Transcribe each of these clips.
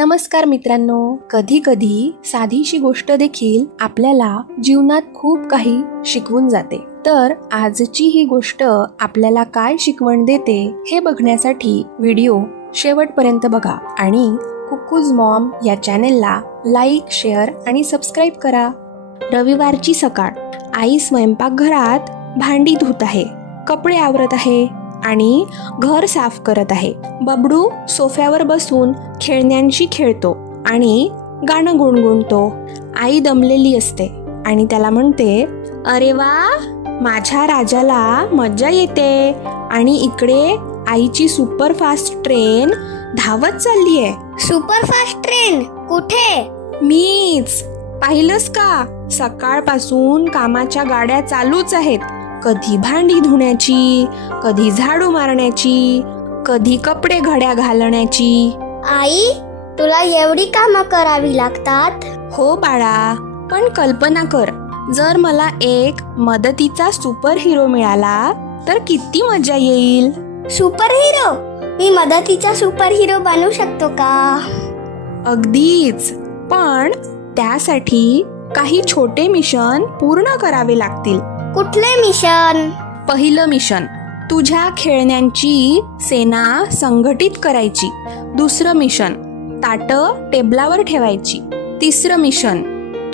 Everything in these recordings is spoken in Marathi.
नमस्कार मित्रांनो. कधी कधी साधीशी गोष्ट देखील आपल्याला जीवनात खूप काही शिकवून जाते. तर आजची ही गोष्ट आपल्याला काय शिकवण देते हे बघण्यासाठी व्हिडिओ शेवटपर्यंत बघा आणि कुकूज मॉम या चॅनेलला लाईक शेअर आणि सबस्क्राईब करा. रविवारची सकाळ. आई स्वयंपाकघरात भांडी धुत आहे. कपडे आवरत आहे. आणि घर साफ करत आहे. बबडू सोफ्यावर बसून खेळण्यांशी खेळतो आणि गाणं गुणगुणतो. आई दमलेली असते आणि त्याला म्हणते अरे वा माझ्या राजाला मज्जा येते आणि इकडे आईची सुपरफास्ट ट्रेन धावत चालली आहे. Superfast train? कुठे? मीच. पाहिलंस का? सकाळपासून कामाच्या गाड्या चालूच आहेत. कधी भांडी धुण्याची कधी झाडू मारण्याची कधी कपडे घड्या घालण्याची. आई तुला एवढी कामं करावी लागतात? हो बाळा पण कल्पना कर जर मला एक मदतीचा सुपर हिरो मिळाला तर किती मजा येईल? सुपर हिरो मी मदतीचा सुपर हिरो बनू शकतो का? अगदीच पण त्यासाठी काही छोटे मिशन पूर्ण करावे लागतील. कुठले मिशन? पहिलं मिशन तुझ्या खेळण्यांची सेना संघटित करायची. दुसरं मिशन ताट टेबलावर ठेवायची. तिसरं मिशन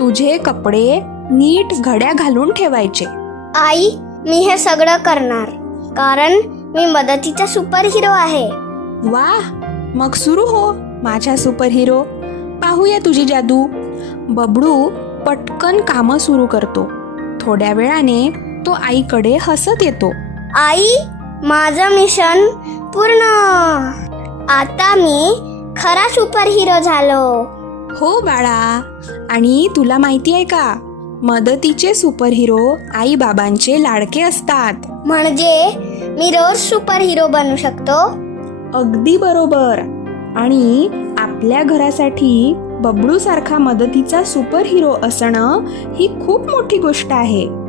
तुझे कपडे नीट घड्या घालून ठेवायचे. आई मी हे सगळं करणार कारण मी मदतीचा सुपर हिरो आहे. वा मग सुरू हो माझ्या सुपर हिरो पाहूया तुझी जादू. बबडू पटकन कामं सुरू करतो. थोड्या वेळाने तो आईकडे हसत येतो. आई माझं मिशन पूर्ण. आता मी खरा सुपर हिरो झालो. हो बाळा आणि तुला माहिती आहे का? मदतीचे सुपर हिरो आई बाबांचे लाडके असतात. म्हणजे मी रोज सुपर हिरो बनू शकतो? अगदी बरोबर. आणि आपल्या घरासाठी बबडूसारखा मदतीचा सुपरहिरो असणं ही खूप मोठी गोष्ट आहे.